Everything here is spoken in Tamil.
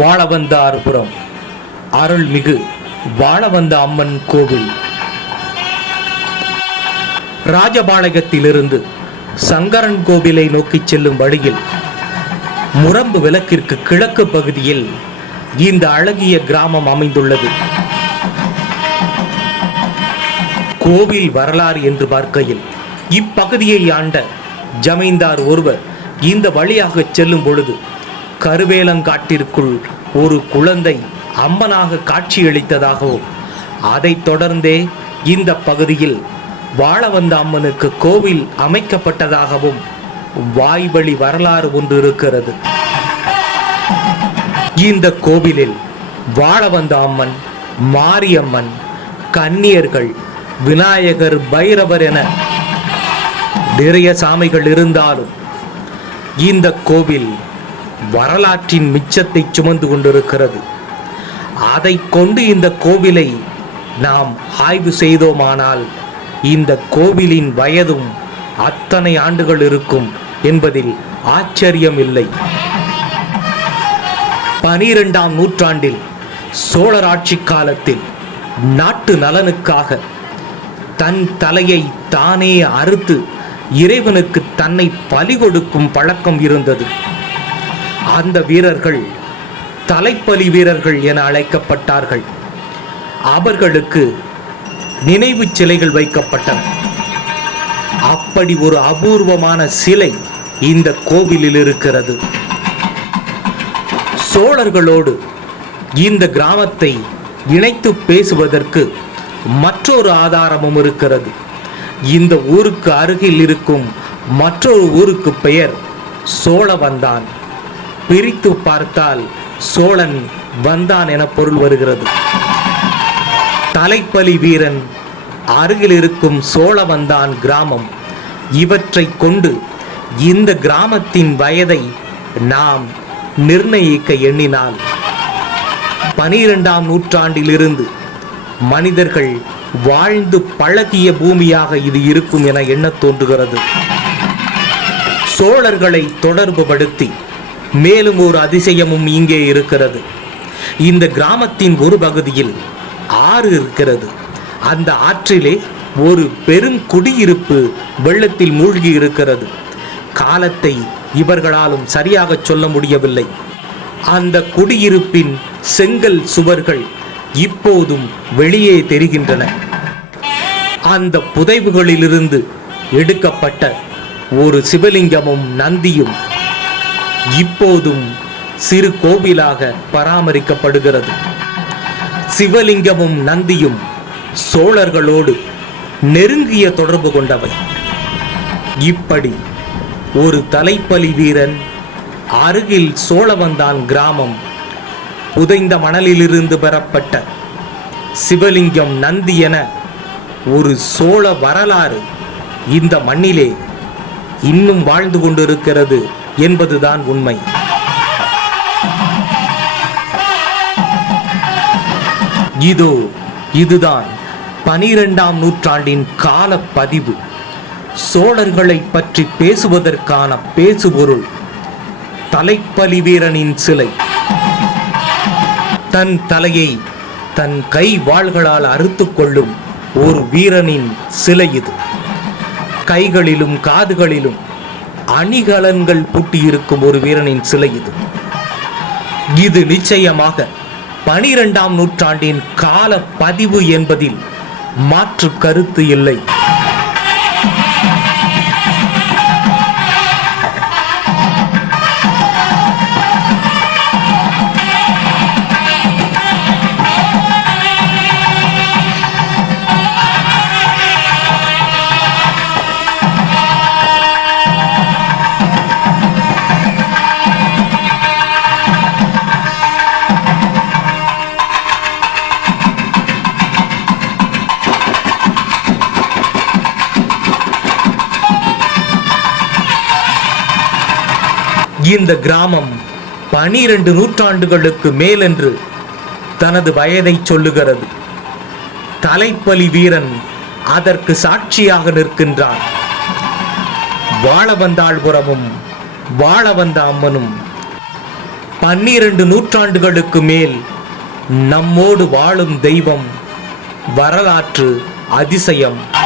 வாழவந்தார்புரம். அருள்மிகு வாழவந்த அம்மன் கோவில். ராஜபாளையத்திலிருந்து சங்கரன் கோவிலை நோக்கி செல்லும் வழியில் முரம்பு விளக்கிற்கு கிழக்கு பகுதியில் இந்த அழகிய கிராமம் அமைந்துள்ளது. கோவில் வரலாறு என்று பார்க்கையில் இப்பகுதியை ஆண்ட ஜமீன்தார் ஒருவர் இந்த வழியாக செல்லும் பொழுது கருவேலங்காட்டிற்குள் ஒரு குழந்தை அம்மனாக காட்சியளித்ததாகவும் அதைத் தொடர்ந்தே இந்த பகுதியில் வாழ வந்த அம்மனுக்கு கோவில் அமைக்கப்பட்டதாகவும் வாய்வழி வரலாறு ஒன்று இருக்கிறது. இந்த கோவிலில் வாழ வந்த அம்மன் மாரியம்மன் கன்னியர்கள் விநாயகர் பைரவர் என நிறைய சாமிகள் இருந்தாலும் இந்த கோவில் வரலாற்றின் மிச்சத்தை சுமந்து கொண்டிருக்கிறது. அதை கொண்டு இந்த கோவிலை நாம் ஆய்வு செய்தோமானால் இந்த கோவிலின் வயதும் அத்தனை ஆண்டுகள் இருக்கும் என்பதில் ஆச்சரியம் இல்லை பனிரெண்டாம் நூற்றாண்டில் சோழர் ஆட்சி காலத்தில் நாட்டு நலனுக்காக தன் தலையை தானே அறுத்து இறைவனுக்கு தன்னை பலி கொடுக்கும் பழக்கம் இருந்தது. அந்த வீரர்கள் தலைப்பலி வீரர்கள் என அழைக்கப்பட்டார்கள். அவர்களுக்கு நினைவு சிலைகள் வைக்கப்பட்டன. அப்படி ஒரு அபூர்வமான சிலை இந்த கோவிலில் இருக்கிறது. சோழர்களோடு இந்த கிராமத்தை இணைத்து பேசுவதற்கு மற்றொரு ஆதாரமும் இருக்கிறது. இந்த ஊருக்கு அருகில் இருக்கும் மற்றொரு ஊருக்கு பெயர் சோழவந்தான். பிரித்து பார்த்தால் சோழன் வந்தான் என பொருள் வருகிறது. தலைப்பலி வீரன் அருகில் இருக்கும் சோழவந்தான் கிராமம். இவற்றை கொண்டு இந்த கிராமத்தின் வயதை நாம் நிர்ணயிக்க எண்ணினால் பனிரெண்டாம் நூற்றாண்டிலிருந்து மனிதர்கள் வாழ்ந்து பழகிய பூமியாக இது இருக்கும் என எண்ணத் தோன்றுகிறது. சோழர்களை தொடர்புபடுத்தி மேலும் ஒரு அதிசயமும் இங்கே இருக்கிறது. இந்த கிராமத்தின் ஒரு பகுதியில் ஆறு இருக்கிறது. அந்த ஆற்றிலே ஒரு பெருங்குடியிருப்பு வெள்ளத்தில் மூழ்கி இருக்கிறது. காலத்தை இவர்களாலும் சரியாக சொல்ல முடியவில்லை. அந்த குடியிருப்பின் செங்கல் சுவர்கள் இப்போதும் வெளியே தெரிகின்றன. அந்த புதைவுகளிலிருந்து எடுக்கப்பட்ட ஒரு சிவலிங்கமும் நந்தியும் இப்போதும் சிறு கோவிலாக பராமரிக்கப்படுகிறது. சிவலிங்கமும் நந்தியும் சோழர்களோடு நெருங்கிய தொடர்பு கொண்டவை. இப்படி ஒரு தலைப்பலி வீரன் அருகில் சோழவந்தான் கிராமம் புதைந்த மணலிலிருந்து பெறப்பட்ட சிவலிங்கம் நந்தி என ஒரு சோழ வரலாறு இந்த மண்ணிலே இன்னும் வாழ்ந்து கொண்டிருக்கிறது. என்பதுதான் உண்மை. இதோ இதுதான் பனிரெண்டாம் நூற்றாண்டின் கால பதிவு சோழர்களை பற்றி பேசுவதற்கான பேசுபொருள் தலைப்பலி வீரனின் சிலை. தன் தலையை தன் கை வாள்களால் அறுத்து கொள்ளும் ஒரு வீரனின் சிலை இது. கைகளிலும் காதுகளிலும் அணிகலன்கள் பூட்டியிருக்கும் ஒரு வீரனின் சிலை இது. இது நிச்சயமாக பனிரெண்டாம் நூற்றாண்டின் கால பதிவு என்பதில் மாற்று கருத்து இல்லை. இந்த கிராமம் பனிரெண்டு நூற்றாண்டுகளுக்கு மேல் என்று தனது வயதை சொல்லுகிறது. தலைப்பலி வீரன் அதற்கு சாட்சியாக நிற்கின்றான். வாழவந்தாள்புரமும் வாழவந்த அம்மனும் பன்னிரண்டு நூற்றாண்டுகளுக்கு மேல் நம்மோடு வாழும் தெய்வம் வரலாற்று அதிசயம்.